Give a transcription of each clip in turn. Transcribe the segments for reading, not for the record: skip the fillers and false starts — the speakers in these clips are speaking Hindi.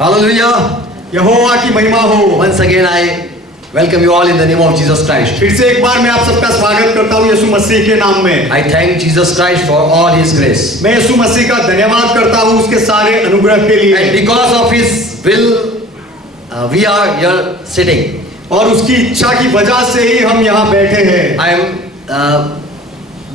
Hallelujah. यहोवा की महिमा हो। Once again I welcome you all in the name of Jesus Christ. फिर से एक बार मैं आप सबका स्वागत करता हूँ यीशु मसीह के नाम में। I thank Jesus Christ for all his grace. मैं यीशु मसीह का धन्यवाद करता हूँ उसके सारे अनुग्रह के लिए। And because of his will we are here sitting. और उसकी इच्छा की वजह से ही हम यहाँ बैठे हैं। I am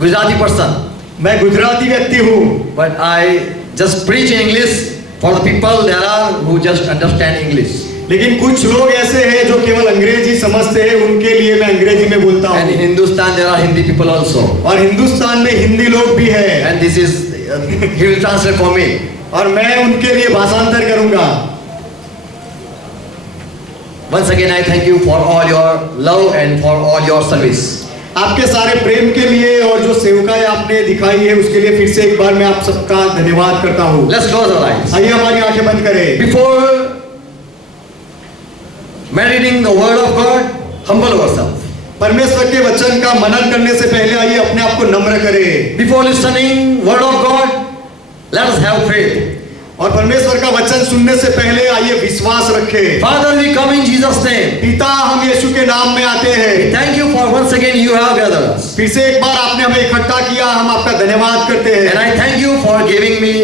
Gujarati person. मैं गुजराती व्यक्ति हूँ। But I just preach in English for the people there are who just understand English. लेकिन कुछ लोग ऐसे हैं जो केवल अंग्रेजी समझते हैं, उनके लिए मैं अंग्रेजी में बोलता हूँ। And in Hindustan there are Hindi people also. और हिंदुस्तान में हिंदी लोग भी हैं। And this is he will translate for me. और मैं उनके लिए भाषांतर करूँगा। Once again I thank you for all your love and for all your service. आपके सारे प्रेम के लिए और जो सेवकाई आपने दिखाई है उसके लिए फिर से एक बार मैं आप सबका धन्यवाद करता हूँ। Let's close our eyes. आइए हमारी आंखें बंद करें। Before meditating the word of God, humble ourselves. परमेश्वर के वचन का मनन करने से पहले आइए अपने आप को नम्र करें। Before listening word of God, let us have faith. और परमेश्वर का वचन सुनने से पहले आइए विश्वास रखें। Father, we come in Jesus' name. पिता, हम यीशु के नाम में आते हैं। Thank you for once again you have gathered us. फिर से एक बार आपने हमें इकट्ठा किया, हम आपका धन्यवाद करते हैं। And I thank you for giving me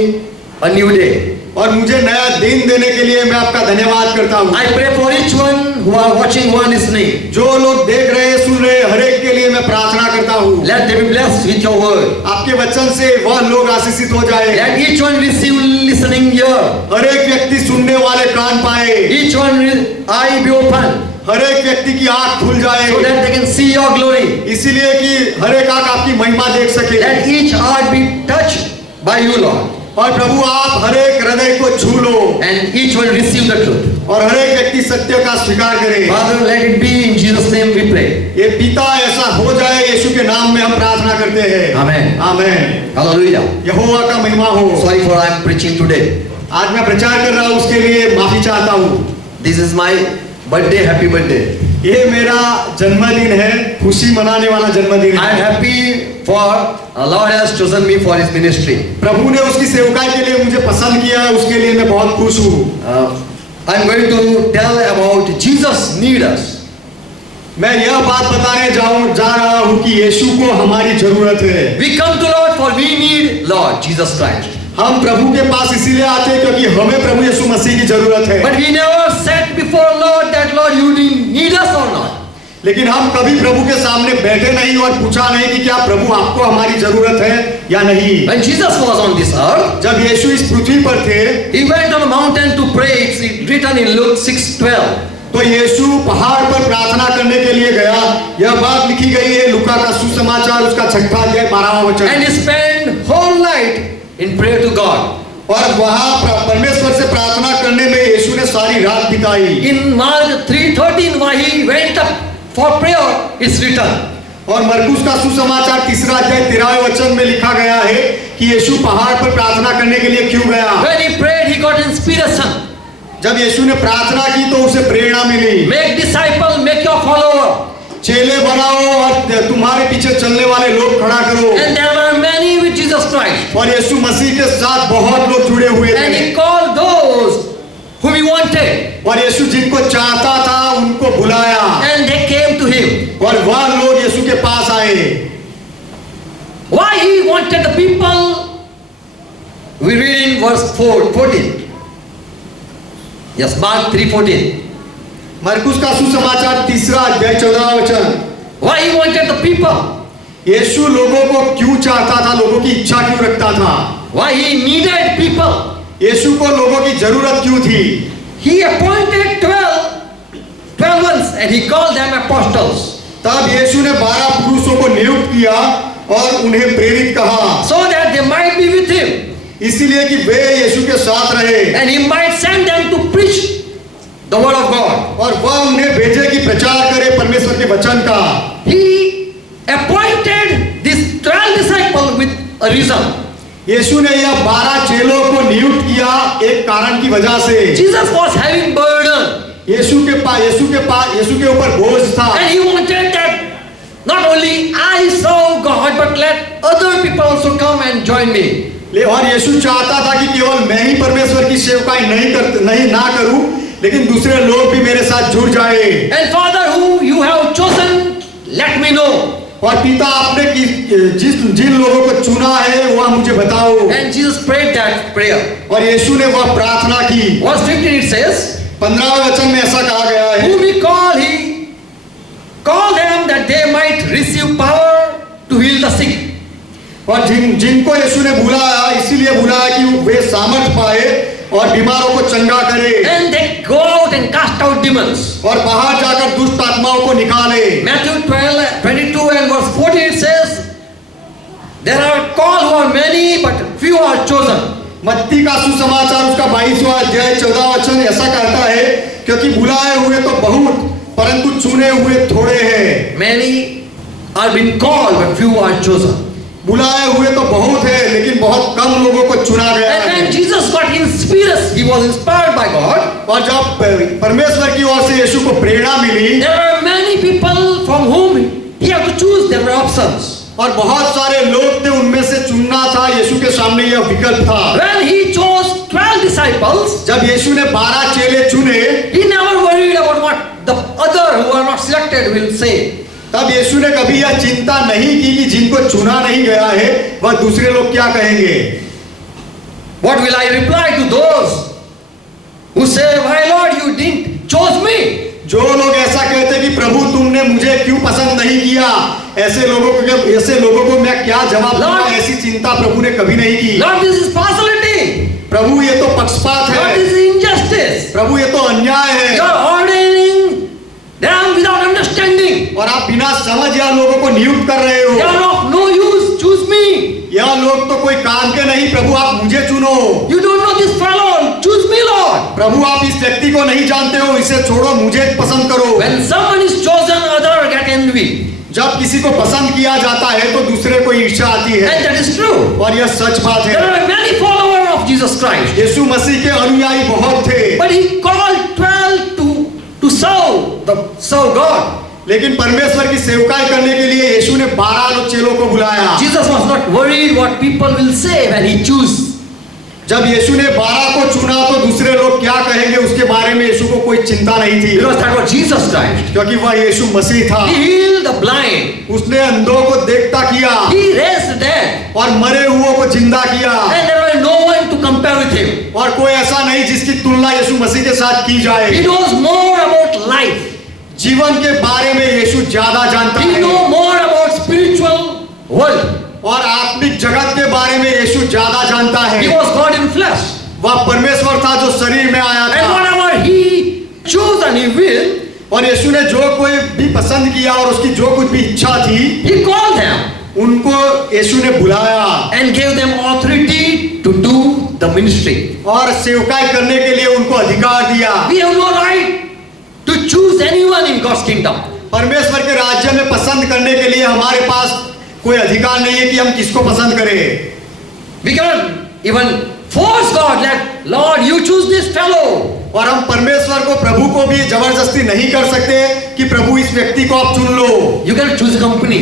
a new day. और मुझे नया दिन देने के लिए मैं आपका धन्यवाद करता हूँ। I pray for each one who are watching, who are listening. जो लोग देख रहे हैं, सुन रहे हैं, हर एक के लिए मैं प्रार्थना करता हूँ। Let them be blessed with your word. आपके वचन से वह लोग आशीषित हो जाए। Let each one receive listening ear. हर एक व्यक्ति सुनने वाले कान पाए। Each one eye be open. हर एक व्यक्ति की आंख खुल जाए। So that they can see your glory. इसीलिए कि हर एक आंख आपकी महिमा देख सके। Let each heart be touched by you, Lord. और प्रभु आप हर एक हृदय को छू लो। And each one receive the truth. और हर एक व्यक्ति सत्य का स्वीकार करे। Father, let it be in Jesus' name we pray. ये पिता ऐसा हो जाए, यीशु के नाम में हम प्रार्थना करते हैं। Amen. आमेन। Hallelujah. यहोवा का महिमा हो। Sorry for I am preaching today. आज मैं प्रचार कर रहा हूँ, उसके लिए माफी चाहता हूँ। This is my birthday. Happy birthday. ये मेरा जन्मदिन है, खुशी मनाने वाला जन्मदिन I am है। happy for Lord has chosen me for His ministry. प्रभु ने उसकी सेवकाई के लिए मुझे पसंद किया, उसके लिए मैं बहुत खुश हूँ। I am going to tell about Jesus need us. मैं यह बात बताने जा रहा हूँ कि यीशु को हमारी जरूरत है। We come to Lord for we need Lord Jesus Christ. हम प्रभु के पास इसीलिए आते हैं क्योंकि हमें प्रभु यीशु मसीह की जरूरत है। But we never said before Lord that Lord you need us or not. लेकिन हम कभी प्रभु के सामने बैठे नहीं और पूछा नहीं कि क्या प्रभु आपको हमारी जरूरत है या नहीं। When Jesus was on this earth, जब यीशु इस पृथ्वी पर थे, He went on a mountain to pray. It's written in Luke 6:12. तो यीशु पहाड़ पर प्रार्थना करने के लिए गया। यह बात लिखी गई है लूका का सुसमाचार उसका 6वां अध्याय 12वां वचन। And he spent whole night in prayer to God. और वहाँ परमेश्वर से प्रार्थना करने में यीशु ने सारी रात बिताई। In Mark 3:13, why he went up for prayer, it's written. और मरकुस का सुसमाचार 3रा अध्याय 13वें वचन में लिखा गया है कि यीशु पहाड़ पर प्रार्थना करने के लिए क्यों गया। When he prayed, he got inspiration. जब यीशु ने प्रार्थना की तो उसे प्रेरणा मिली। Make disciple, make your follower. चेले बनाओ और तुम्हारे पीछे चलने वाले लोग खड़ा करो। And there were many with Jesus Christ. और यीशु मसीह के साथ बहुत लोग जुड़े हुए And थे। he called those whom he wanted. और यीशु जिनको चाहता था उनको बुलाया। And they came to him. और वह लोग यीशु के पास आए। Why he wanted the people? We read in verse 14. Yes, Mark 3:14. मरकुस का सुसमाचार 3रा अध्याय 14वां वचन। Why he wanted the people? यीशु लोगों को क्यों चाहता था, लोगों की इच्छा क्यों रखता था? Why he needed people? यीशु को लोगों की जरूरत क्यों थी? He appointed 12 ones and he called them apostles. तब यीशु ने 12 पुरुषों को नियुक्त किया और उन्हें प्रेरित कहा। So that they might be with him. इसीलिए कि वे यीशु के साथ रहे। And he might send them to preach the word of God. और वह उन्हें भेजे कि प्रचार करे परमेश्वर के वचन का। He appointed these 12 disciples with a reason. यीशु ने यह 12 चेलों को नियुक्त किया एक कारण की वजह से। Jesus was having burden. यीशु के ऊपर बोझ था। And he wanted that not only I serve God but let other people also come and join me. और यीशु चाहता था कि केवल मैं ही परमेश्वर की सेवकाई नहीं ना करूं, लेकिन दूसरे लोग भी मेरे साथ जुड़ जाए। And Father, who you have chosen, let me know. और पिता आपने जिन लोगों को चुना है वह मुझे बताओ। And Jesus prayed that prayer. और यीशु ने वह प्रार्थना की। Verse 15 it says, 15वें वचन में ऐसा कहा गया है, whom he called them that they might receive power to heal the sick. और जिनको यीशु ने बुलाया, इसीलिए बुलाया कि वे सामर्थ पाए और बीमारों को चंगा करे। And they go out and cast out demons. और बाहर जाकर दुष्ट आत्माओं को निकाले। Matthew 12:22 and verse 14 it says, there are called who are many but few are chosen. मत्ती का सुसमाचार उसका 22वां अध्याय 14 वचन ऐसा कहता है, क्योंकि बुलाए हुए तो बहुत परंतु चुने हुए थोड़े हैं। Many are being called but few are chosen. बुलाए हुए तो बहुत है लेकिन बहुत कम लोगों को चुना गया And है। when Jesus got inspired, he was inspired by God. और जब परमेश्वर की ओर से यीशु को प्रेरणा मिली, There were many people from whom he had to choose. There were options. और बहुत सारे लोग थे, उनमें से चुनना था। यीशु के सामने यह विकल्प था। When he chose 12 disciples, जब यीशु ने 12 चेले चुने, he never worried about what the other who are not selected will say. तब यीशु ने कभी यह चिंता नहीं की कि जिनको चुना नहीं गया है वह दूसरे लोग क्या कहेंगे। What will I reply to those who say, "Why Lord, you didn't chose me"? जो लोग ऐसा कहते कि प्रभु तुमने मुझे क्यों पसंद नहीं किया, ऐसे लोगों को मैं क्या जवाब दूंगा। ऐसी चिंता प्रभु ने कभी नहीं की। Lord, this is partiality. प्रभु ये तो पक्षपात Lord, है। this is injustice. प्रभु ये तो अन्याय है। You are ordaining them without understanding. और आप बिना समझ यह लोगों को नियुक्त कर रहे They हो। are of no use. Choose me. यह लोग तो कोई काम के नहीं, प्रभु आप मुझे चुनो। You don't know this fellow. Choose me, Lord. प्रभु आप इस व्यक्ति को नहीं जानते हो, इसे छोड़ो, मुझे पसंद करो। When someone is chosen, other get envy. जब किसी को पसंद किया जाता है तो दूसरे को ईर्ष्या आती है। And that is true. और यह सच बात There है। are many followers of Jesus Christ. यीशु मसीह के अनुयायी बहुत थे, But he called 12 to serve God. लेकिन परमेश्वर की सेवकाई करने के लिए यीशु ने 12 लोग चेलों को बुलाया। Jesus was not worried what people will say when he chose. जब यीशु ने 12 को चुना तो दूसरे लोग क्या कहेंगे उसके बारे में यीशु को कोई चिंता नहीं थी, Because that was Jesus Christ. क्योंकि वह यीशु मसीह था। He healed the blind. उसने अंधों को देखता किया He raised the dead. और मरे हुओं को जिंदा किया। And there was no one to compare with him. और कोई ऐसा नहीं जिसकी तुलना यीशु मसीह के साथ की जाए। He knows more about life. जीवन के बारे में यीशु ज्यादा जानता He है knows more about spiritual world. और आत्मिक जगत के बारे में यीशु ज्यादा जानता है। He was God in flesh. वह परमेश्वर था जो शरीर में आया And था। whatever he chose and he will, और यीशु ने जो कोई भी पसंद किया और उसकी जो कुछ भी इच्छा थी, he called them उनको यीशु ने बुलाया and gave them authority to do the ministry. और सेवकाई करने के लिए उनको अधिकार दिया। We have no right to choose anyone in God's kingdom. परमेश्वर के राज्य में पसंद करने के लिए हमारे पास कोई अधिकार नहीं है कि हम किसको पसंद करें। We cannot even force God like, Lord, you choose this fellow. और हम परमेश्वर को, प्रभु को भी जबरदस्ती नहीं कर सकते कि प्रभु इस व्यक्ति को आप चुन लो। You cannot choose a company,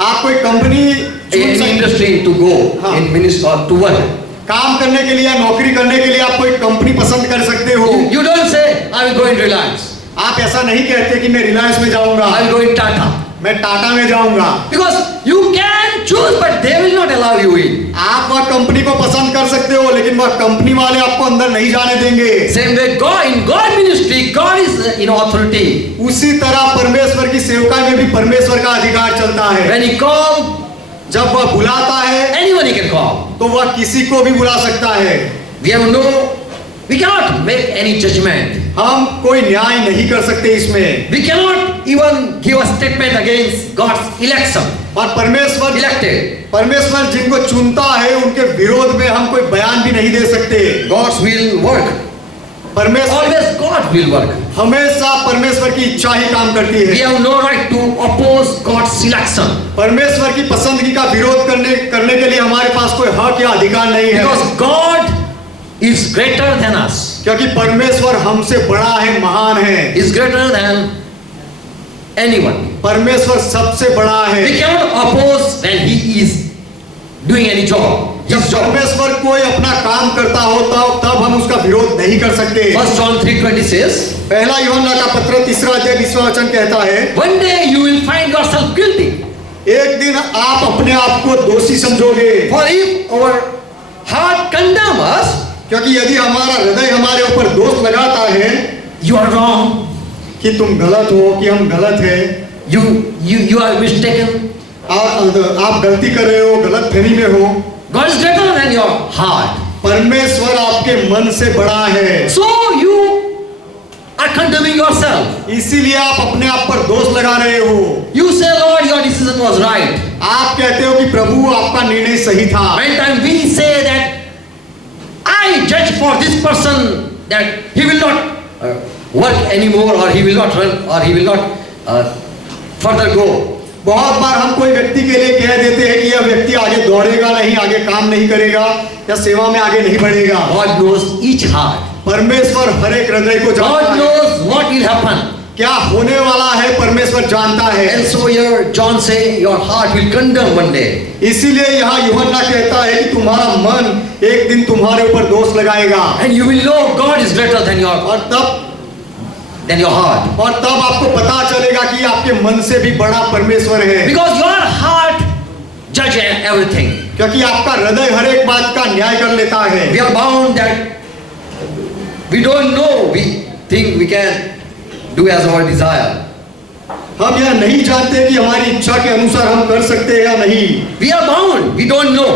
आप कोई कंपनी चुन any सकते, industry to go हाँ। in ministry or to work. काम करने के लिए या नौकरी करने के लिए आप कोई कंपनी पसंद कर सकते हो। You don't say, I will go in Reliance. आप ऐसा नहीं कहते कि मैं रिलायंस में जाऊंगा, I will go in Tata. मैं टाटा में जाऊंगा। Because you can choose, but they will not allow you in. आप वह कंपनी को पसंद कर सकते हो लेकिन वह कंपनी वाले आपको अंदर नहीं जाने देंगे। Same way, God in God ministry, God is in authority. उसी तरह परमेश्वर की सेवकाई में भी परमेश्वर का अधिकार चलता है। When He calls, जब वह बुलाता है anyone He can call. तो वह किसी को भी बुला सकता है। We cannot make any judgment. हम कोई न्याय नहीं कर सकते इसमें। We cannot even give a statement against God's election. और परमेश्वर जिनको चुनता है उनके विरोध में हम कोई बयान भी नहीं दे सकते। God's will work. परमेश्वर Always God will work. हमेशा परमेश्वर की इच्छा ही काम करती We है। have no right to oppose God's selection. परमेश्वर की पसंदगी का विरोध करने के लिए हमारे पास कोई हक या अधिकार नहीं है। Because God is greater than us. क्योंकि परमेश्वर हमसे बड़ा है, महान है। Is greater than anyone. परमेश्वर सबसे बड़ा है। We cannot oppose when He is doing any job. जब his job. परमेश्वर कोई अपना काम करता हो तब हम उसका विरोध नहीं कर सकते। 1 John 3:20 says, पहला यूहन्ना का पत्र 3 अध्याय 20वां वचन कहता है, one day you will find yourself guilty. एक दिन आप अपने आप को दोषी समझोगे, For if our heart condemn us, क्योंकि यदि हमारा हृदय हमारे ऊपर दोष लगाता है you are wrong, कि तुम गलत हो, कि हम गलत है, you are mistaken. आप गलती कर रहे हो, गलत फहमी में हो, God is greater than your heart. परमेश्वर आपके मन से बड़ा है, So you are condemning yourself. इसीलिए आप अपने आप पर दोष लगा रहे हो। You say, Lord, your decision was right. आप कहते हो कि प्रभु आपका निर्णय सही था। Many times we say that I judge for this person that he will not work anymore, or he will not run, or he will not further go. बहुत बार हम कोई व्यक्ति के लिए कह देते हैं कि यह व्यक्ति आगे दौड़ेगा नहीं, आगे काम नहीं करेगा या सेवा में आगे नहीं बढ़ेगा। God knows each heart. परमेश्वर हर एक हृदय को जानता God है, knows what will happen. क्या होने वाला है परमेश्वर जानता है। And so here John say your heart will condemn one day. इसीलिए यहाँ यूहन्ना कहता है कि तुम्हारा मन एक दिन तुम्हारे ऊपर दोष लगाएगा, And you will know God is greater than your heart. और तब आपको पता चलेगा कि आपके मन से भी बड़ा परमेश्वर है, Because your heart judge everything. क्योंकि आपका हृदय हर एक बात का न्याय कर लेता है। We are bound that we don't know. We think we can do as our desire. हम यह नहीं जानते कि हमारी इच्छा के अनुसार हम कर सकते हैं या नहीं। We are bound. We don't know.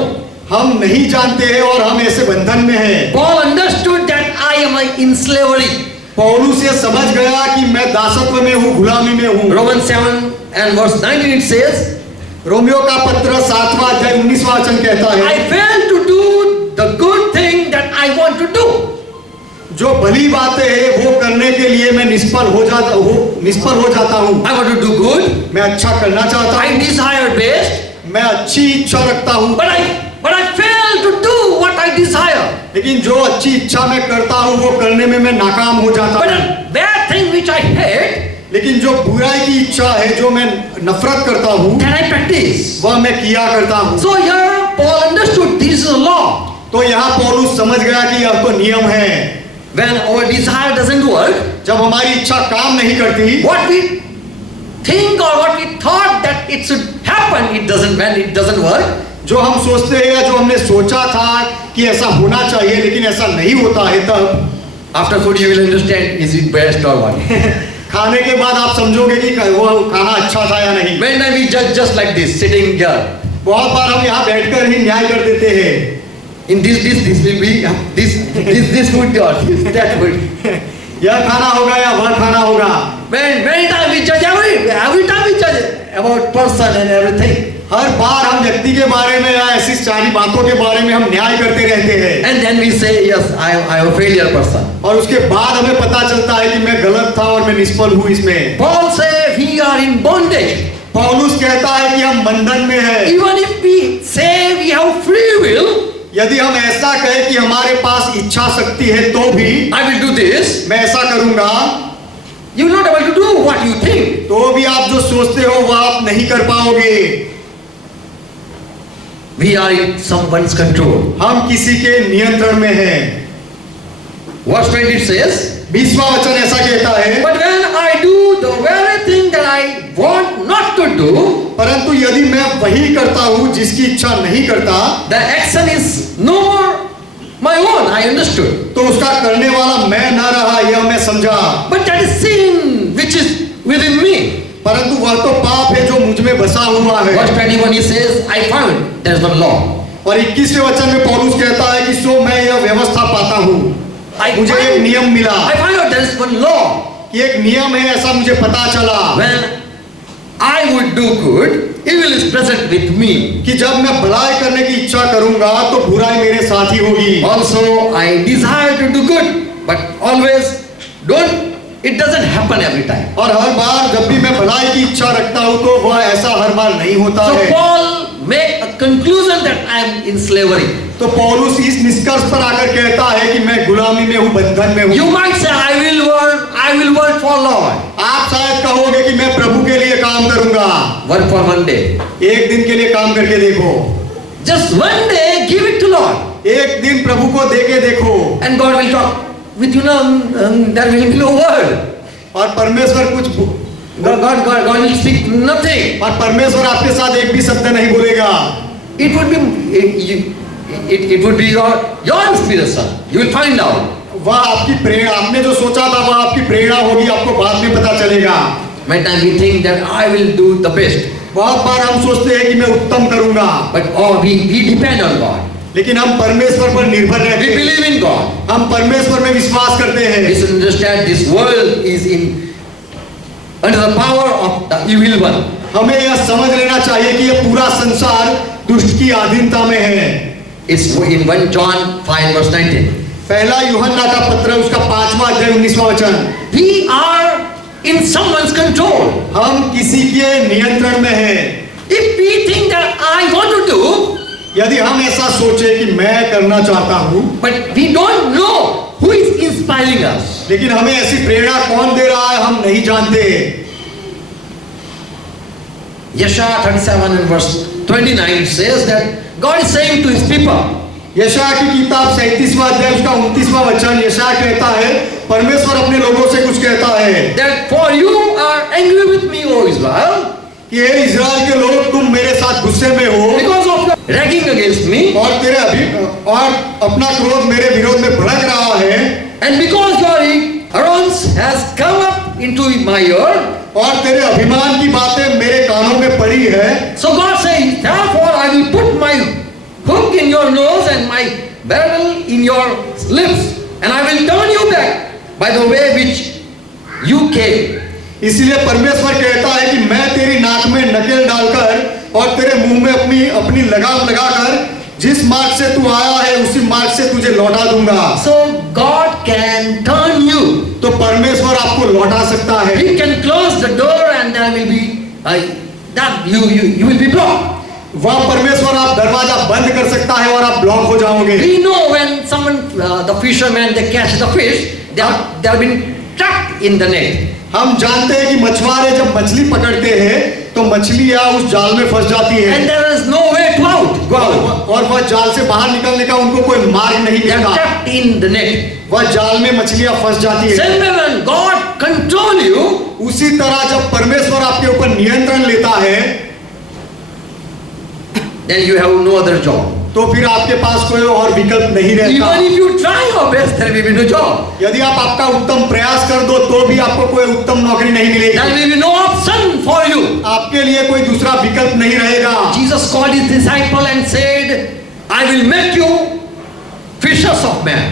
हम नहीं जानते हैं और हम ऐसे बंधन में हैं। Paul understood that I am in slavery. पौलुस ये समझ गया कि मैं दासत्व में हूँ, गुलामी में हूँ। Romans 7 and verse 19 it says, Romeo का पत्र 7वां अध्याय 19वां वचन कहता है, I fail to do the good thing that I want to do. जो भली बातें हैं वो करने के लिए मैं निष्फल हो जाता हूँ। I want to do good. मैं अच्छा करना चाहता I हूँ, desire best. मैं अच्छी इच्छा रखता हूँ, But I fail to do what I desire. लेकिन जो अच्छी इच्छा मैं करता हूँ वो करने में मैं नाकाम हो जाता But हूँ। a bad thing which I hate, लेकिन जो बुराई की इच्छा है, जो मैं नफरत करता हूँ, that I practice. वह मैं किया करता हूँ। So here Paul understood this is a law. तो यहाँ पौलुस समझ गया कि यह तो नियम है। When our desire doesn't work, जब हमारी इच्छा काम नहीं करती, what we think or what we thought that it should happen, when it doesn't work, जो हम सोचते हैं या जो हमने सोचा था कि ऐसा होना चाहिए लेकिन ऐसा नहीं होता है, तब after food you will understand is it best or what. खाने के बाद आप समझोगे कि वो खाना अच्छा था या नहीं। When we judge just like this, sitting here, बहुत बार हम यहाँ बैठकर ही न्याय कर देते हैं। in this will be this food or that food. यह खाना होगा या वह खाना होगा। Many times we judge every time we judge about person and everything. हर बार हम व्यक्ति के बारे में या ऐसी सारी बातों के बारे में हम न्याय करते रहते हैं। And then we say yes, I am a failure person. और उसके बाद हमें पता चलता है कि मैं गलत था और मैं निष्फल हूँ इसमें। Paul say we are in bondage. पौलुस कहता है कि हम बंधन में हैं। Even if we say we have free will, यदि हम ऐसा कहें कि हमारे पास इच्छा शक्ति है तो भी I will do this, मैं ऐसा करूंगा, you will not able to do what you think. तो भी आप जो सोचते हो वह आप नहीं कर पाओगे। We are in someone's control. हम किसी के नियंत्रण में हैं। Verse 20 says, 20वां वचन ऐसा कहता है, but when I do the very thing that I want not to do, परंतु यदि मैं वही करता हूँ जिसकी इच्छा नहीं करता, the action is no more my own. I understood. तो उसका करने वाला मैं न रहा, यह मैं समझा। But that is sin which is within me. परंतु वह तो पाप है जो मुझ में बसा हुआ है। Verse 21 he says, I found there is one law. और 21वें वचन में पौलुस कहता है कि सो मैं यह व्यवस्था पाता हूँ, मुझे एक नियम मिला। I find out there is one law. कि एक नियम है ऐसा मुझे पता चला। When I would do good, evil is present with me. कि जब मैं भलाई करने की इच्छा करूंगा तो बुराई मेरे साथ ही होगी। Also I desire to do good, but always it doesn't happen every time. और हर बार जब भी मैं भलाई की इच्छा रखता हूँ तो वह ऐसा हर बार नहीं होता So है। Paul make a conclusion that I am in slavery. तो पौलुस इस निष्कर्ष पर आकर कहता है कि मैं गुलामी में हूँ, बंधन में हूँ। You might say I will work for Lord. आप शायद कहोगे कि मैं प्रभु के लिए काम करूंगा। Work for one day. एक दिन के लिए काम करके देखो। Just one day, give it to Lord. एक दिन प्रभु को देके देखो, And God will talk with you now. There will be no word. और परमेश्वर कुछ God will speak nothing. और परमेश्वर आपके साथ एक भी शब्द नहीं बोलेगा। It would be your inspiration. You will find out. वह आपकी प्रेरणा, आपने जो सोचा था वह आपकी प्रेरणा होगी, आपको बाद में पता चलेगा। Many times we think that I will do the best. बहुत बार हम सोचते हैं कि मैं उत्तम करूंगा, But we depend on God. लेकिन हम परमेश्वर पर निर्भर रहते We हैं। believe in God. हम परमेश्वर में विश्वास करते हैं। We should understand this world is under the power of the evil one. हमें यह समझ लेना चाहिए कि यह पूरा संसार दुष्ट की अधीनता में है। It's in 1 John 5 verse 19. पहला यूहन्ना का पत्र उसका 5वां अध्याय 19वां वचन। We are in someone's control. हम किसी के नियंत्रण में हैं। If we think that I want to do, यदि हम ऐसा सोचे कि मैं करना चाहता हूँ, but we don't know who is inspiring us. लेकिन हमें ऐसी प्रेरणा कौन दे रहा है हम नहीं जानते। Yeshaya 37 and verse 29 says that God is saying to his people, यशाया की किताब 37वां अध्याय उसका 29वां वचन, यशाया कहता है, परमेश्वर अपने लोगों से कुछ कहता है that for you are angry with me, O Israel, कि हे इज़राइल के लोग, तुम मेरे साथ गुस्से में हो because of your ragging against me, और अपना क्रोध मेरे विरोध में भड़क रहा है, and because your arrogance has come up into my ear, और तेरे अभिमान की बातें मेरे कानों में पड़ी है। so God says, therefore I will put my hook in your nose and my barrel in your lips, and I will turn you back by the way which you came. इसलिए परमेश्वर कहता है कि मैं तेरी नाक में नकेल डालकर और तेरे मुंह में अपनी लगाम लगाकर जिस मार्ग से तू आया है उसी मार्ग से तुझे लौटा दूंगा। So God can turn you. तो परमेश्वर आपको लौटा सकता है। He can close the door and there will be that you will be blocked. वह परमेश्वर आप दरवाजा बंद कर सकता है और आप ब्लॉक हो जाओगे। We know when someone the fishermen they catch the fish, they have been trapped in the net. हम जानते हैं कि मछुआरे जब मछली पकड़ते हैं तो मछलियां उस जाल में फंस जाती है And there is no way to go out. और वह जाल से बाहर निकलने का उनको कोई मार्ग नहीं They are मिलता। trapped in the net. वह जाल में मछलियां फंस जाती है। Same way when God control you, उसी तरह जब परमेश्वर आपके ऊपर नियंत्रण लेता है then you have no other job. तो फिर आपके पास कोई और विकल्प नहीं रहता। Even if you try your best, there will be no job. यदि आप आपका उत्तम प्रयास कर दो तो भी आपको कोई उत्तम नौकरी नहीं मिलेगी। There will be no option for you. आपके लिए कोई दूसरा विकल्प नहीं रहेगा। Jesus called his disciple and said, I will make you fishers of men.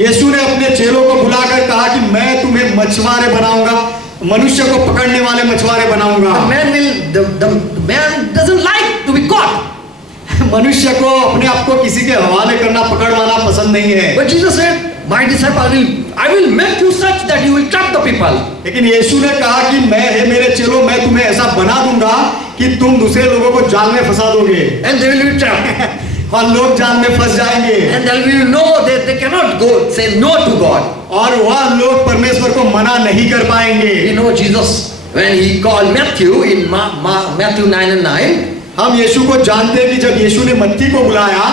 यीशु ने अपने चेलों को बुलाकर कहा कि मैं तुम्हें मछुआरे बनाऊंगा, मनुष्य को पकड़ने वाले मछुआरे बनाऊंगा। The man doesn't like to be caught. मनुष्य को अपने आप को किसी के हवाले करना, पकड़वाना पसंद नहीं है। But Jesus said, my disciple, I will make you such that you will trap the people. लेकिन यीशु ने कहा कि मैं मेरे चेलों, मैं तुम्हें ऐसा बना दूंगा कि तुम दूसरे लोगों को जाल में फंसा दोगे। And they will be trapped. और लोग जाल में फंस जाएंगे। And there will be no, they cannot go say no to God. और वह लोग परमेश्वर को मना नहीं कर पाएंगे। You know Jesus when he called Matthew in Matthew 9 and 9. हम यीशु को जानते हैं कि जब यीशु ने मत्ती को बुलाया,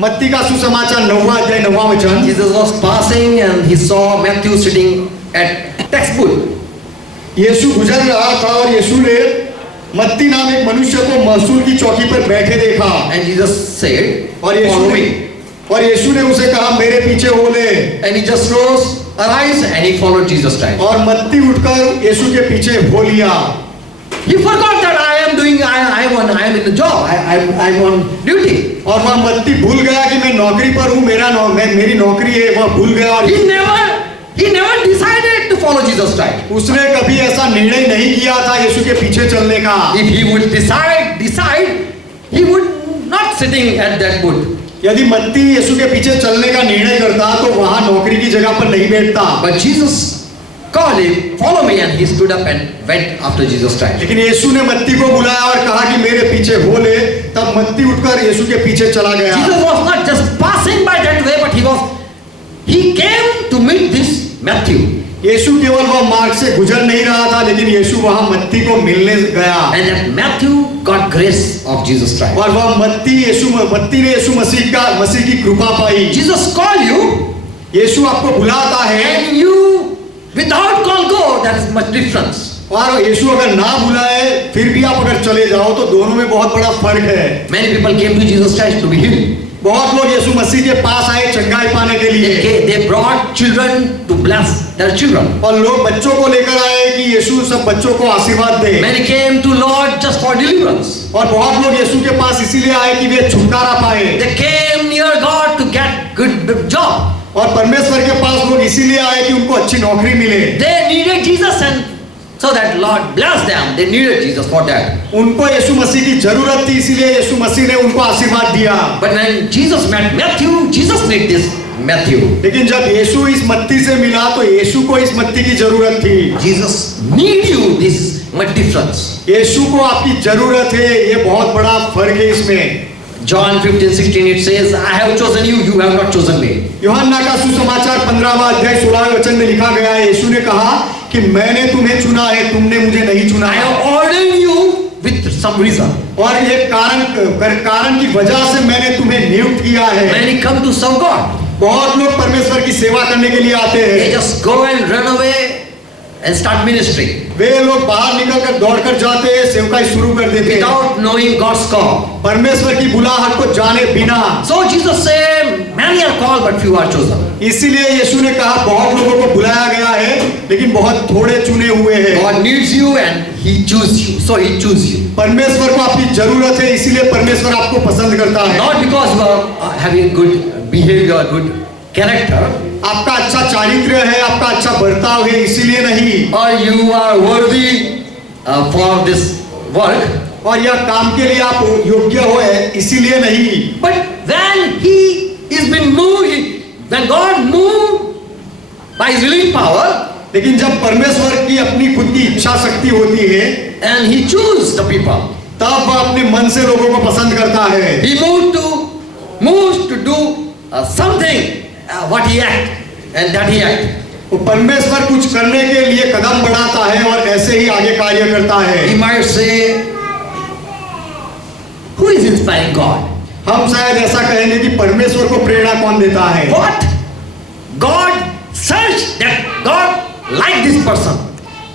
मत्ती का सुसमाचार 9वां अध्याय 9वां वचन, Jesus was passing and he saw Matthew sitting at tax booth. यीशु गुजर रहा था और यीशु ने मत्ती नाम एक मनुष्य को महसूल की चौकी पर बैठे देखा। And Jesus said, follow me. और यीशु ने उसे कहा मेरे पीछे हो ले। And he just rose, arise, and he followed Jesus Christ. और मत्ती उठकर यीशु के पीछे हो लिया। He forgot that I am in the job. I'm on duty. और वह मत्ती भूल गया कि मैं नौकरी पर हूँ, मेरी नौकरी है, वह भूल गया। और He never decided to follow Jesus Christ. उसने कभी ऐसा निर्णय नहीं किया था यीशु के पीछे चलने का। If he would decide, he would not sitting at that booth. यदि मत्ती यीशु के पीछे चलने का निर्णय करता तो वहां नौकरी की जगह पर नहीं बैठता। But Jesus called him, follow me, and he stood up and went after Jesus Christ. लेकिन यीशु ने मत्ती को बुलाया और कहा कि मेरे पीछे हो ले, तब मत्ती उठकर यीशु के पीछे चला गया। Jesus was not just passing by that way, but he came to meet this Matthew. यीशु केवल वह मार्ग से गुजर नहीं रहा था, लेकिन यीशु वहां मत्ती को मिलने गया। And that Matthew got grace of Jesus Christ. और वह मत्ती ने यीशु मसीह की कृपा पाई। Jesus call you यीशु आपको बुलाता है and you without call go. There is much difference. और यीशु अगर ना बुलाए फिर भी आप अगर चले जाओ तो दोनों में बहुत बड़ा फर्क है। Many people came to Jesus Christ to be healed. बहुत लोग यीशु मसीह के पास आए चंगाई पाने के लिए। They brought children to bless their children. और लोग बच्चों को लेकर आए कि यीशु सब बच्चों को आशीर्वाद दे। Many came to Lord just for deliverance. और बहुत लोग यीशु के पास इसीलिए आए कि वे छुटकारा पाए। They came near God to get good job. और परमेश्वर के पास लोग इसीलिए आए कि उनको अच्छी नौकरी मिले। They needed Jesus and so that Lord bless them. They needed Jesus for that. उनको यीशु मसीह की जरूरत थी, इसीलिए यीशु मसीह ने उनको आशीर्वाद दिया। But when Jesus met Matthew, Jesus need this Matthew. लेकिन जब यीशु इस मत्ती से मिला तो यीशु को इस मत्ती की जरूरत थी। Jesus need you. This much difference. यीशु को आपकी जरूरत है, ये बहुत बड़ा फर्क है इसमें। John 15:16 it says, I have chosen you, you have not chosen me. यूहन्ना का सुसमाचार 15वां अध्याय 16वें वचन में लिखा गया है, यीशु ने कहा कि मैंने तुम्हें चुना है, तुमने मुझे नहीं चुना I है। have ordained you with some reason. और ये कारण की वजह से मैंने तुम्हें नियुक्त किया है। Many come to serve God. बहुत लोग परमेश्वर की सेवा करने के लिए आते They हैं। just go and run away and start ministry वे लोग बाहर निकलकर दौड़कर जाते हैं, सेवकाई शुरू कर देते हैं without knowing God's call. परमेश्वर की बुलाहट को जाने बिना। So Jesus said, many are called but few are chosen. इसीलिए यीशु ने कहा बहुत लोगों को बुलाया गया है लेकिन बहुत थोड़े चुने हुए हैं। God needs you and He chooses you. So He chooses you. परमेश्वर को आपकी जरूरत है, इसीलिए परमेश्वर आपको पसंद करता है। Not because you are having good behavior, good character, आपका अच्छा चारित्र्य है, आपका अच्छा बर्ताव है, इसीलिए नहीं। or you are worthy for this work, और यह काम के लिए आप योग्य हो इसीलिए नहीं। but when He is been moved, when God moved by His willing power, लेकिन जब परमेश्वर की अपनी खुद की इच्छा शक्ति होती है and He chooses the people, तब वह अपने मन से लोगों को पसंद करता है। He moves to do something what He act and that He act. वो परमेश्वर कुछ करने के लिए कदम बढ़ाता है और ऐसे ही आगे कार्य करता है। He might say, who is inspiring God? हम शायद ऐसा कहेंगे कि परमेश्वर को प्रेरणा कौन देता है? What? God search that God like this person.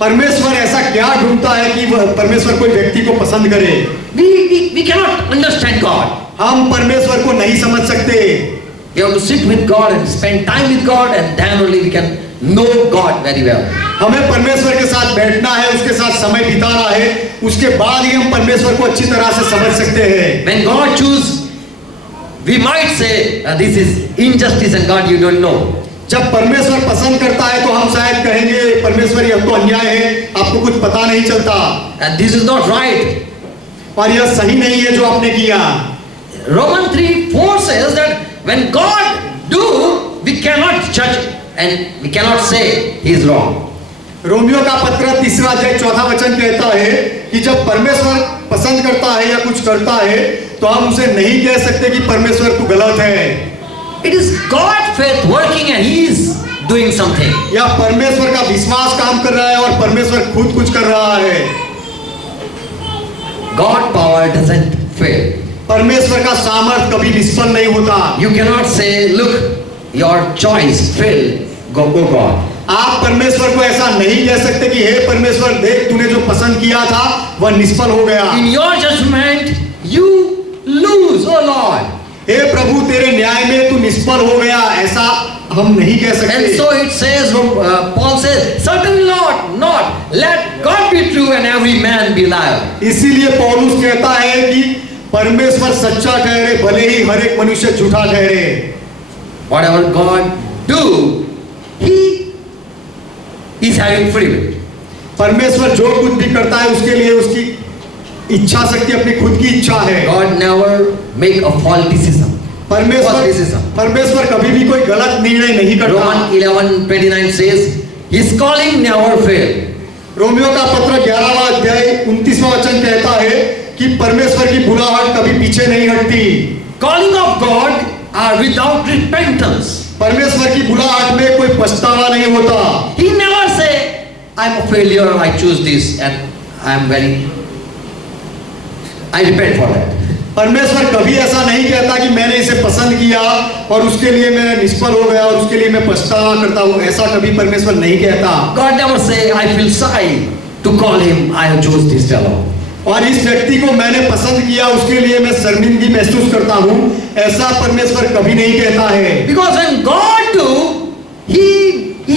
परमेश्वर ऐसा क्या ढूंढता है कि वह परमेश्वर कोई व्यक्ति को पसंद करे? We cannot understand God. हम परमेश्वर को नहीं समझ सकते। We have to sit with God and spend time with God, and then only we can know God very well. हमें परमेश्वर के साथ बैठना है, उसके साथ समय बिताना है, उसके बाद ही हम परमेश्वर को अच्छी तरह से समझ सकते हैं। When God choose, we might say, this is injustice and God you don't know. जब परमेश्वर पसंद करता है तो हम शायद कहेंगे परमेश्वर यह तो अन्याय है, आपको कुछ पता नहीं चलता। And this is not right. और यह सही नहीं है जो आपने किया। Romans 3:4 says that when God do, we cannot judge and we cannot say He is wrong. Romeo का पत्र 3 अध्याय 4 वचन कहता है कि जब परमेश्वर पसंद करता है या कुछ करता है तो हम उसे नहीं कह सकते कि परमेश्वर तू गलत है। It is God faith working and He is doing something. या परमेश्वर का विश्वास काम कर रहा है और परमेश्वर खुद कुछ कर रहा है। God power doesn't fail. परमेश्वर का सामर्थ कभी निष्फल नहीं होता। You cannot say, look, your choice failed. Go God. आप परमेश्वर को ऐसा नहीं कह सकते कि हे परमेश्वर देख तूने जो पसंद किया था वह निष्फल हो गया। In your judgment, you lose, oh Lord. हे प्रभु तेरे न्याय में तू निष्फल हो गया, ऐसा हम नहीं कह सकते। And so it says, Paul says, certainly not. Let God be true and every man be liar. इसीलिए पौलुस कहता है कि परमेश्वर सच्चा ठहरे भले ही हर एक मनुष्य झूठा ठहरे। Whatever God do, He is having free will. परमेश्वर जो कुछ भी करता है उसके लिए उसकी इच्छा शक्ति अपनी खुद की इच्छा है। God never make a false decision. परमेश्वर कभी भी कोई गलत निर्णय नहीं करता। Romans 11:29 says, His calling never fail. Romeo का पत्र 11वां अध्याय 29वां वचन कहता है कि परमेश्वर की बुलाहट कभी पीछे नहीं हटती। Calling of God are without repentance. परमेश्वर की बुलाहट में कोई पछतावा नहीं होता। He never I'm a failure, I choose this and I repent for that. परमेश्वर कभी ऐसा नहीं कहता कि मैंने इसे पसंद किया और उसके लिए मैं निष्फल हो गया और उसके लिए मैं पछतावा करता हूँ, ऐसा कभी परमेश्वर नहीं कहता। God never say, I feel shy to call him, I have choose this fellow. और इस व्यक्ति को मैंने पसंद किया, उसके लिए मैं शर्मिंदगी महसूस करता हूँ, ऐसा परमेश्वर कभी नहीं कहता है। Because when God do, he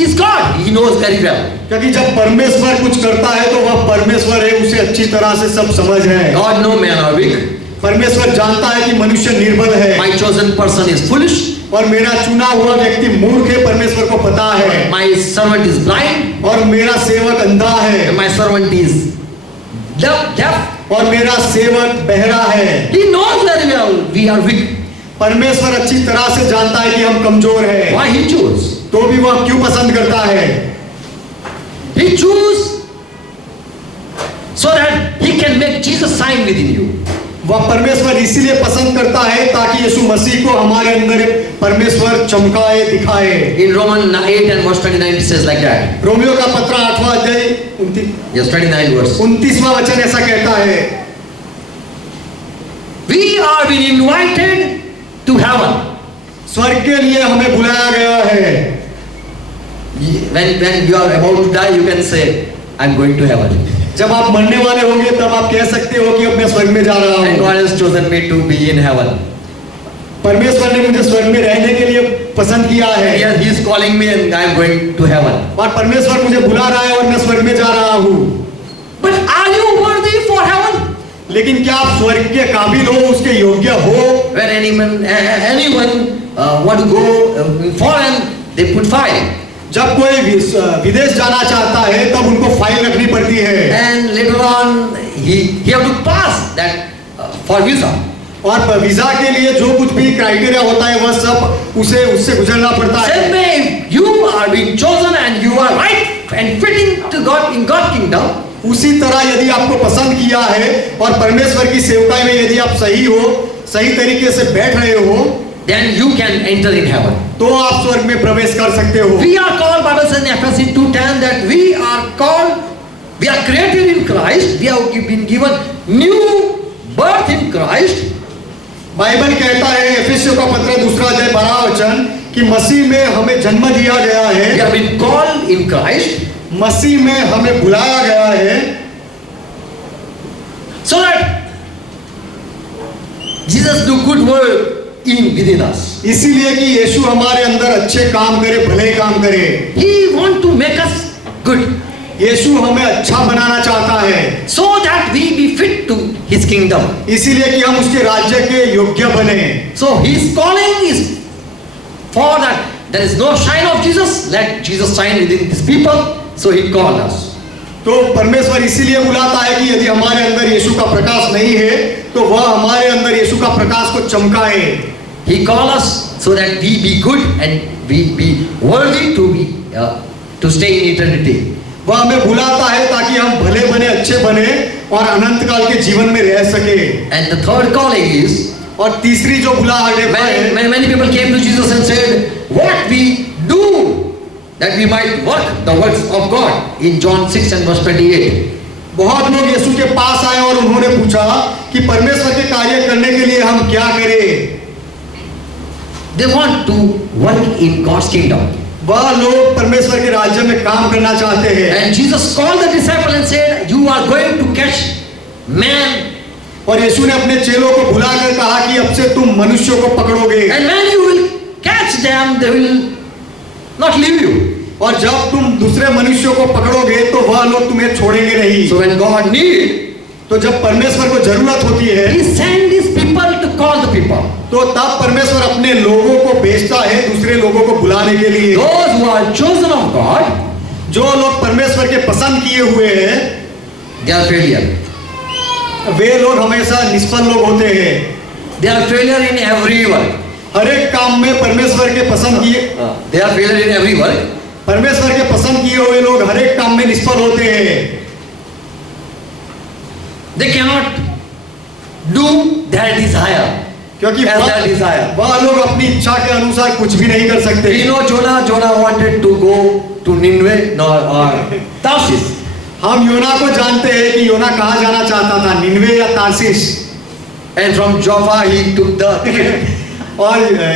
is God, he knows very well. क्योंकि जब परमेश्वर कुछ करता है तो वह परमेश्वर है, उसे अच्छी तरह से सब समझ है। God know men are weak. परमेश्वर जानता है कि मनुष्य निर्बल है। My chosen person is foolish. और मेरा चुना हुआ व्यक्ति मूर्ख है, परमेश्वर को पता है। My servant is blind. और मेरा सेवक अंधा है। My servant is deaf. और मेरा सेवक बहरा है। He knows very well we are weak. परमेश्वर अच्छी तरह से जानता है कि हम कमजोर हैं। Why he choose? तो भी वह क्यों पसंद करता है? He choose so that he can make Jesus shine within you. वह परमेश्वर इसीलिए पसंद करता है ताकि यीशु मसीह को हमारे अंदर परमेश्वर चमकाए, दिखाए। In Romans 8 and verse 29 it says like that. Romeo का पत्र 8वां अध्याय 29 verse. 29वां वचन ऐसा कहता है, We are being invited to heaven. स्वर्ग के लिए हमें बुलाया गया है। When you are about to die, you can say, I'm going to heaven. जब आप मरने वाले होंगे तब आप कह सकते हो कि अब मैं स्वर्ग में जा रहा And हूँ। God has chosen me to be in heaven. परमेश्वर ने मुझे स्वर्ग में रहने के लिए पसंद किया है। Yes, He is calling me and I am going to heaven. और परमेश्वर मुझे बुला रहा है और मैं स्वर्ग में जा रहा हूँ। But are you worthy for heaven? लेकिन क्या आप स्वर्ग के काबिल हो, उसके योग्य हो? When anyone want to go foreign, they put file. जब कोई विदेश जाना चाहता है तब उनको फाइल रखनी पड़ती है। And later on, he have to pass that for visa. और वीजा के लिए जो कुछ भी क्राइटेरिया होता है वह सब उससे गुजरना पड़ता है। Same way, you are being chosen and you are right and fitting to God in God's kingdom. उसी तरह यदि आपको पसंद किया है और परमेश्वर की सेवकाई में यदि आप सही हो, सही तरीके से बैठ रहे हो, then you can enter in heaven. तो आप स्वर्ग में प्रवेश कर सकते हो। We are called, Bible says in Ephesians 2:10 that we are called, we are created in Christ, we have been given new birth in Christ. Bible कहता है एफेसियों का पत्र 2 अध्याय 12 वचन कि मसीह में हमें जन्म दिया गया We है, have been called in Christ, मसीह में हमें बुलाया गया है, so that Jesus do good work in within us. इसीलिए कि यीशु हमारे अंदर अच्छे काम करे, भले काम करे। He want to make us good, यीशु हमें अच्छा बनाना चाहता है, so that we be fit to His kingdom. इसीलिए कि हम उसके राज्य के योग्य बने। So His calling is for that there is no shine of Jesus. Let Jesus shine within His people. So He called us. तो परमेश्वर इसीलिए बुलाता है कि यदि हमारे अंदर यीशु का प्रकाश नहीं है तो वह हमारे अंदर यीशु का प्रकाश को चमकाए। He called us so that we be good and we be worthy to stay in eternity. वह हमें बुलाता है ताकि हम भले बने, अच्छे बने और अनंत काल के जीवन में रह सके। And the third calling is, और तीसरी जो बुलाहट है, many people came to Jesus and said, what we do that we might work the works of God in John 6 and verse 28. बहुत लोग यीशु के पास आए और उन्होंने पूछा कि परमेश्वर के कार्य करने के लिए हम क्या करें? They want to work in God's kingdom. वह लोग परमेश्वर के राज्य में काम करना चाहते हैं। And Jesus called the disciple and said, you are going to catch man. और यीशु ने अपने चेलों को बुलाकर कहा कि अब से तुम मनुष्यों को पकड़ोगे। And when you will catch them, they will not leave you. और जब तुम दूसरे मनुष्यों को पकड़ोगे तो वह लोग तुम्हें छोड़ेंगे नहीं। So when God need, तो जब परमेश्वर को जरूरत होती है, He send His people to call the people. तो तब परमेश्वर अपने लोगों को भेजता है दूसरे लोगों को बुलाने के लिए। Those who are chosen of God, जो लोग परमेश्वर के पसंद किए हुए हैं, they are failure. वे लोग हमेशा निष्फल लोग होते हैं। They are failure in every work. हर एक काम में परमेश्वर के पसंद किए, They are failure in every work. परमेश्वर के पसंद किए हुए लोग हर एक काम में निष्फल होते हैं। They cannot do their desire. क्योंकि As their desire. वह लोग अपनी इच्छा के अनुसार कुछ भी नहीं कर सकते। We know Jonah wanted to go to Nineveh, or Tarsus. हम योना को जानते हैं कि योना कहाँ जाना चाहता था, निनवे या तार्सिस। And from Joppa he took the ticket और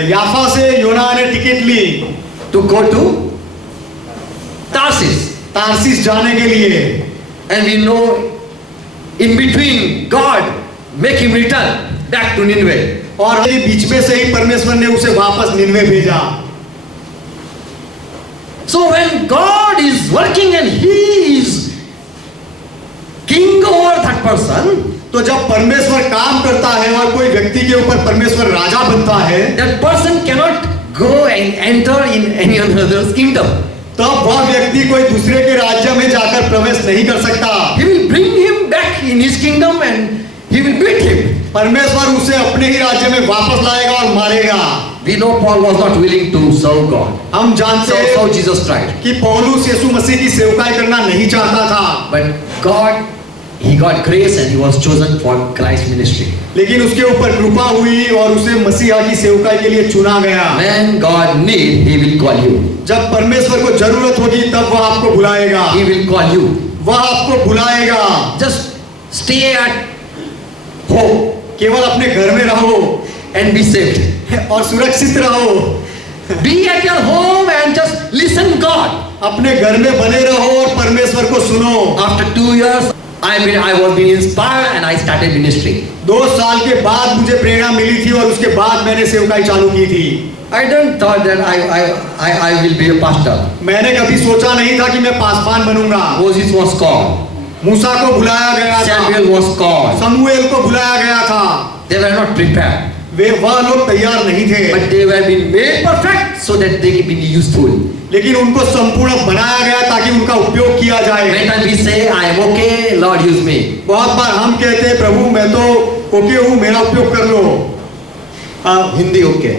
याफा से योना ने टिकट ली to go to Tarsus. तार्सिस जाने के लिए। And we know in between God make him return back to Nineveh. और ये बीच में से ही परमेश्वर ने उसे वापस निनवे भेजा। So when God is working and he is king over that person, तो जब परमेश्वर काम करता है और कोई व्यक्ति के ऊपर परमेश्वर राजा बनता है, that person cannot go and enter in any other's kingdom. तब वह व्यक्ति कोई दूसरे के राज्य में जाकर प्रवेश नहीं कर सकता। He will bring him back in his kingdom and he will beat him. परमेश्वर उसे अपने ही राज्य में वापस लाएगा और मारेगा। We know Paul was not willing to serve God. हम जानते So हैं Jesus tried. कि पौलुस यीशु मसीह की सेवकाई करना नहीं चाहता था, But God, he got grace and he was chosen for Christ's ministry. लेकिन उसके ऊपर कृपा हुई और उसे मसीहा की सेवकाई के लिए चुना गया। When God need, he will call you. जब परमेश्वर को जरूरत होगी तब वह आपको बुलाएगा। He will call you. वह आपको बुलाएगा। Just stay at home केवल अपने घर में रहो and be saved. और सुरक्षित रहो। Be at your home and just listen God. अपने घर में बने रहो और परमेश्वर को सुनो। After 2 years, I was being inspired and I started ministry. 2 साल के बाद मुझे प्रेरणा मिली थी और उसके बाद मैंने सेवकाई चालू की थी। I don't thought that I will be a pastor. मैंने कभी सोचा नहीं था कि मैं पासवान बनूंगा। Moses was called. मूसा को बुलाया गया था। Samuel was called. शमूएल को बुलाया गया था। They were not prepared. वह लोग तैयार नहीं थे, But they were being made perfect so that they can be useful. लेकिन उनको संपूर्ण बनाया गया ताकि उनका उपयोग किया जाए। Many times we say, I am okay, Lord use me. बहुत बार हम कहते हैं प्रभु मैं तो ओके हूँ, मेरा उपयोग कर लो। हिंदी ओके।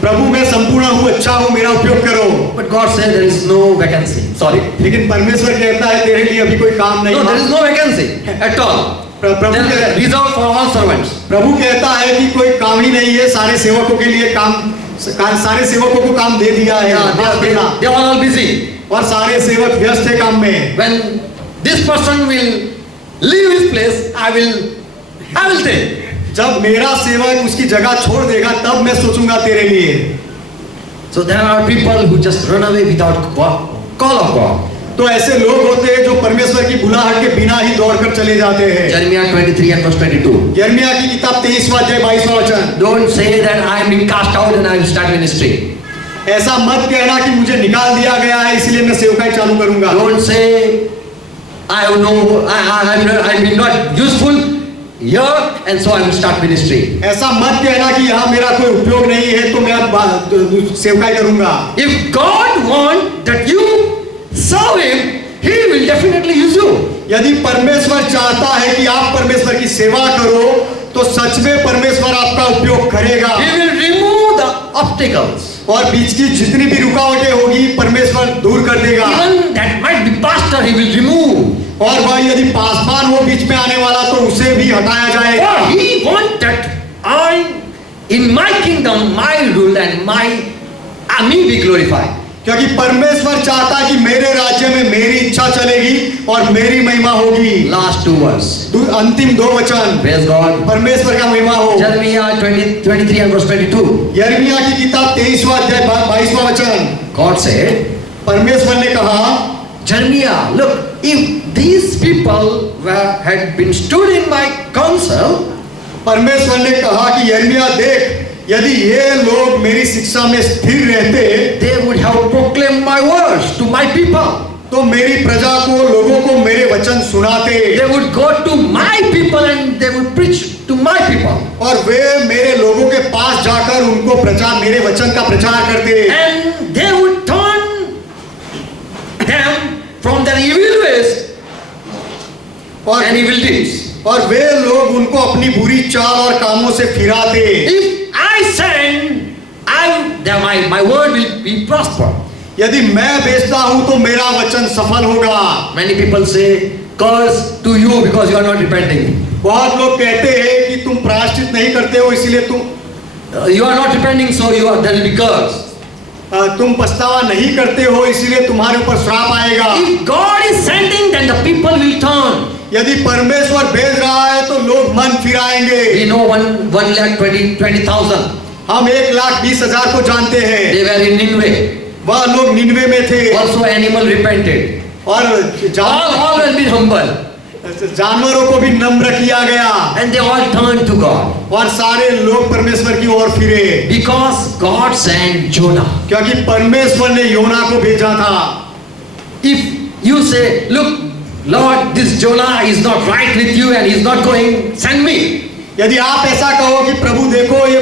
प्रभु मैं संपूर्ण हूँ, अच्छा हूँ, मेरा उपयोग करो। But God said there is no vacancy. Sorry. लेकिन परमेश्वर कहता है तेरे लिए अभी कोई काम नहीं No, there है। is no vacancy at all. Prabhu There is reserved for all servants. प्रभु कहता है कि कोई काम ही नहीं है, सारे सेवकों के लिए काम, सारे सेवकों को काम दे दिया है। They are all busy. और सारे सेवक व्यस्त है काम में। When this person will leave his place, I will take. जब मेरा सेवक उसकी जगह छोड़ देगा तब मैं सोचूंगा तेरे लिए। So there are people who just run away without call of God. तो ऐसे लोग होते हैं जो परमेश्वर की बुलाहट के बिना ही दौड़कर चले जाते हैं। Jeremiah 23 and verse 22. यिर्मयाह की किताब 23वां अध्याय 22वां वचन। Don't say that I am being cast out and I will start ministry. ऐसा मत कहना कि मुझे निकाल दिया गया है इसलिए मैं सेवकाई चालू करूंगा। Don't say I'm not useful here and so I will start ministry. ऐसा मत कहना कि यहाँ मेरा कोई उपयोग नहीं है तो मैं अब सेवकाई करूंगा। If God wants that you serve him, he will definitely use you. यदि परमेश्वर चाहता है कि आप परमेश्वर की सेवा करो तो सच में परमेश्वर आपका उपयोग करेगा। He will remove the obstacles. और बीच की जितनी भी रुकावटें होगी परमेश्वर दूर कर देगा। Even that might be pastor, he will remove. और वह यदि पासवान हो बीच में आने वाला तो उसे भी हटाया जाएगा। For he wants that in my kingdom, my rule and me be glorified. क्योंकि परमेश्वर चाहता है कि मेरे राज्य में मेरी इच्छा चलेगी और मेरी महिमा होगी। Last 2 verse. अंतिम 2 वचन। Praise God. परमेश्वर का महिमा हो। Jeremiah 23 and verse 22. यिर्मयाह की किताब 23वां अध्याय 22वां वचन। God said, परमेश्वर ने कहा, Jeremiah, look, if these people had been stood in my counsel, परमेश्वर ने कहा कि यिर्मयाह देख, यदि ये लोग मेरी शिक्षा में स्थिर रहते, they would have proclaimed my words to my people. तो मेरी प्रजा को, लोगों को मेरे वचन सुनाते। They would go to my people and they would preach to my people. और वे मेरे लोगों के पास जाकर उनको मेरे वचन का प्रचार करते। And they would turn them from their evil ways and evil deeds. और वे लोग उनको अपनी बुरी चाल और कामों से फिराते। If I send, my word will be prosper. यदि मैं भेजता हूं तो मेरा वचन सफल होगा। Many people say, curse to you because you are not repenting. बहुत लोग कहते हैं कि तुम प्रायश्चित नहीं करते हो इसलिए तुम You are not repenting, so there will be curse. तुम पछतावा नहीं करते हो इसलिए तुम्हारे ऊपर श्राप आएगा। If God is sending, then the people will turn. यदि परमेश्वर भेज रहा है तो लोग मन फिराएंगे। We know 1,20,000. हम 1,20,000 को जानते हैं। They were in Nineveh. वह लोग निनवे में थे Also animal repented. और All will be humble. जानवरों को भी नम्र किया गया And they all turned to God. और सारे लोग परमेश्वर की ओर फिरे Because God sent Jonah. क्योंकि परमेश्वर ने योना को भेजा था। If you say, look, Lord, this Jonah is not right with you and he's not going, send me. यदि आप ऐसा कहो कि प्रभु देखो ये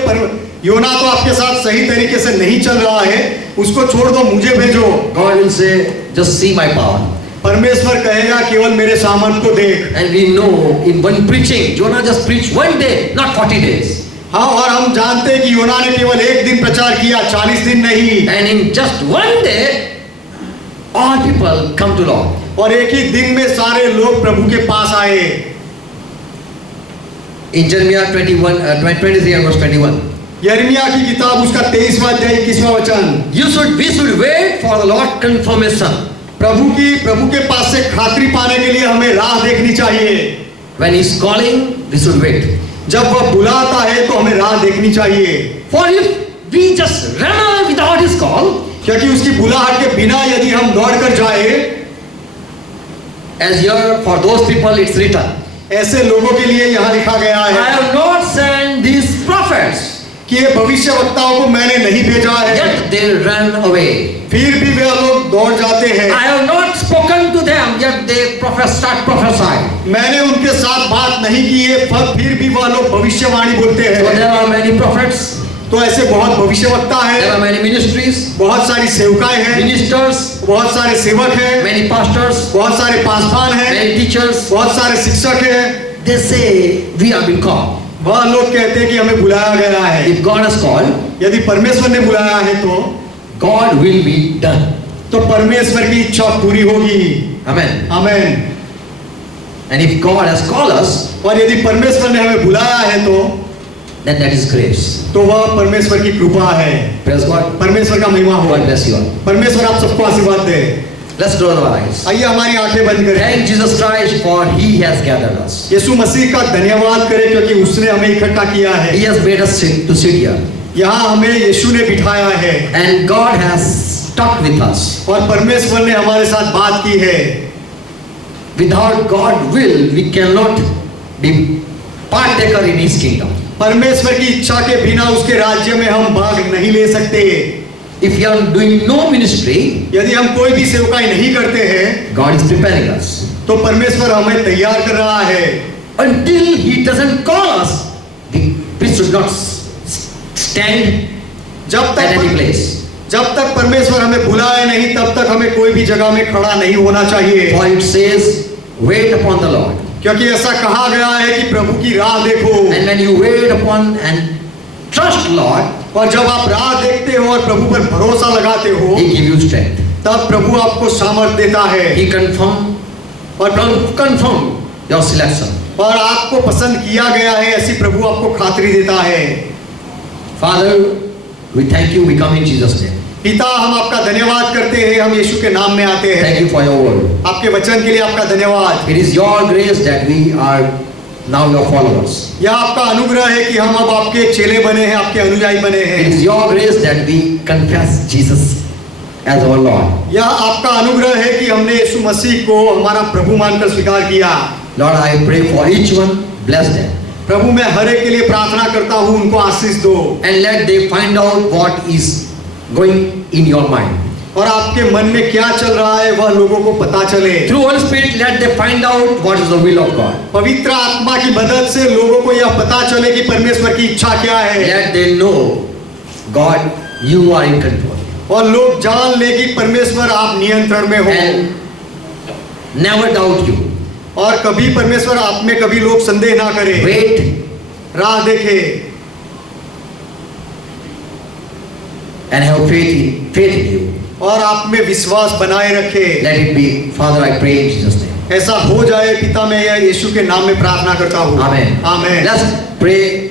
योना तो आपके साथ सही तरीके से नहीं चल रहा है, उसको छोड़ दो, मुझे भेजो। God will say, just see my power. परमेश्वर कहेगा केवल मेरे सामर्थ को देख। And we know in one preaching, Jonah just preached one day, not 40 days. हाँ, और हम जानते हैं कि योना ने केवल एक दिन प्रचार किया, 40 दिन नहीं। And in just one day, all people come to Lord. और एक ही दिन में सारे लोग प्रभु के पास आए। In Jeremiah 23 and verse 21. यिर्मयाह की किताब उसका 23वां अध्याय 21वां वचन। We should wait for the Lord confirmation. प्रभु के पास से खातरी पाने के लिए हमें राह देखनी चाहिए। When He is calling, we should wait. जब वह बुलाता है तो हमें राह देखनी चाहिए। For if we just run away without His call, क्योंकि उसकी बुलाहट के बिना यदि हम दौड़ कर जाए, as here for those people it's written, ऐसे लोगों के लिए यहाँ लिखा गया I है have not sent these prophets, कि ये भविष्यवक्ताओं को मैंने नहीं भेजा है, yet they ran away. फिर भी वे लोग दौड़ जाते हैं। I have not spoken to them, yet they start prophesying. मैंने उनके साथ बात नहीं की है, फिर भी वह लोग भविष्यवाणी बोलते So हैं। there are many prophets, तो ऐसे बहुत भविष्यवक्ता there है, are many ministries, बहुत सारी सेवकाएं हैं, ministers, बहुत सारे सेवक हैं, many pastors, बहुत सारे पासवान हैं, many teachers. बहुत सारे शिक्षक हैं। They say we have been called. वह लोग कहते हैं कि हमें बुलाया गया है। If God has called, यदि परमेश्वर ने बुलाया है तो God will be done. तो परमेश्वर की इच्छा पूरी होगी। Amen. आमीन। And if God has called us, और यदि परमेश्वर ने हमें बुलाया है तो then that is grace. तो वह परमेश्वर की कृपा है। Praise God. परमेश्वर का महिमा हो। God bless you all. परमेश्वर आप सबको आशीर्वाद दे। Let's close our eyes. आइए हमारी आंखें बंद करें। Thank Jesus Christ for He has gathered us. यीशु मसीह का धन्यवाद करें क्योंकि उसने हमें इकट्ठा किया है। He has made us to sit here. यहाँ हमें यीशु ने बिठाया है And God has stuck with us. और परमेश्वर ने हमारे साथ बात की है। Without God will, we cannot be partaker in His kingdom. परमेश्वर की इच्छा के बिना उसके राज्य में हम भाग नहीं ले सकते। If we are doing no ministry, यदि हम कोई भी सेवकाई नहीं करते हैं God is preparing us. तो परमेश्वर हमें तैयार कर रहा है। Until He doesn't call us, we should not stand जब at any तक place. जब तक परमेश्वर हमें बुलाए नहीं तब तक हमें कोई भी जगह में खड़ा नहीं होना चाहिए। For it says, wait upon the Lord. क्योंकि ऐसा कहा गया है कि प्रभु की राह देखो। And when you wait upon and trust Lord, और जब आप राह देखते हो और प्रभु पर भरोसा लगाते हो He give you strength. तब प्रभु आपको सामर्थ देता है He confirm your selection. और आपको पसंद किया गया है ऐसी प्रभु आपको खातरी देता है। Father, we thank you. We come in Jesus' name. पिता हम आपका धन्यवाद करते हैं, हम यीशु के नाम में आते हैं। Thank you for your word. आपके वचन के लिए आपका धन्यवाद। It is your grace that we are now your followers. यह आपका अनुग्रह है कि हम अब आपके चेले बने हैं, आपके अनुयायी बने It हैं। is your grace that we confess Jesus as our Lord. यह आपका अनुग्रह है कि हमने यीशु मसीह को हमारा प्रभु मानकर स्वीकार किया। Lord, I pray for each one. Bless them. प्रभु मैं हर एक के लिए प्रार्थना करता हूँ, उनको आशीष दो। And let they find out what is going in your mind. और आपके मन में क्या चल रहा है वह लोगों को पता चले। Through Holy Spirit, let them find out what is the will of God. पवित्र आत्मा की मदद से लोगों को यह पता चले कि परमेश्वर की इच्छा क्या है। Let them know, God, you are in control. और लोग जान ले कि परमेश्वर आप नियंत्रण में हो। And never doubt you. और कभी परमेश्वर आप में कभी लोग संदेह ना करें। Wait. राह देखे And have faith in you. और आप में विश्वास बनाए रखे। Let it be. Father, I pray in Jesus' name. ऐसा हो जाए पिता, मैं यह यीशु के नाम में प्रार्थना करता हूँ। Amen. Amen. Let's pray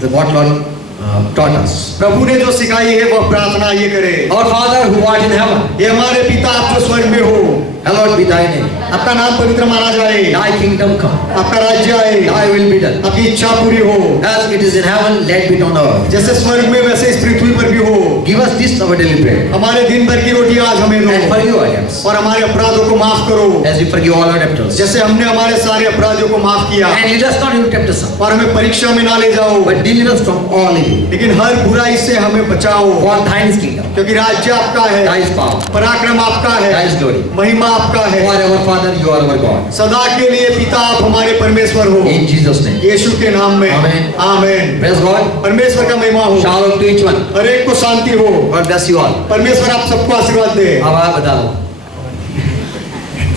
the what Lord taught us. प्रभु ने जो सिखाई है वह प्रार्थना ये करे, Our Father who art in heaven, ये हमारे पिता आप जो स्वर्ग में हो, hallowed be thy name. आपका नाम पवित्र माना जाए, Thy kingdom come. आपका राज्य आए, Thy will be done. आपकी इच्छा पूरी हो, As it is in heaven, let it be on earth. जैसे स्वर्ग में वैसे इस पृथ्वी पर भी हो। Give us this our daily bread. हमारे दिन भर की रोटी आज हमें And दो, forgive our debts, और हमारे अपराधों को माफ करो, as we forgive all our debtors. जैसे हमने हमारे सारे अपराधों को माफ किया, And lead us not into temptation, और हमें परीक्षा में ना ले जाओ, but deliver us from all evil. लेकिन हर बुराई से हमें बचाओ, For thine is kingdom, क्योंकि राज्य आपका है, thy is power, पराक्रम आपका thy है, is glory. महिमा आपका है, Forever, Father, you are our God. सदा के लिए पिता आप हमारे परमेश्वर हो, In Jesus' name. यीशु के नाम में Amen. आमेन। Praise God. परमेश्वर का महिमा हो, Shalom to each one. हर एक को शांति हो, God bless you all. परमेश्वर आप सबको आशीर्वाद दे। अब आप बता दो.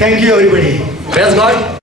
Thank you everybody. Praise God.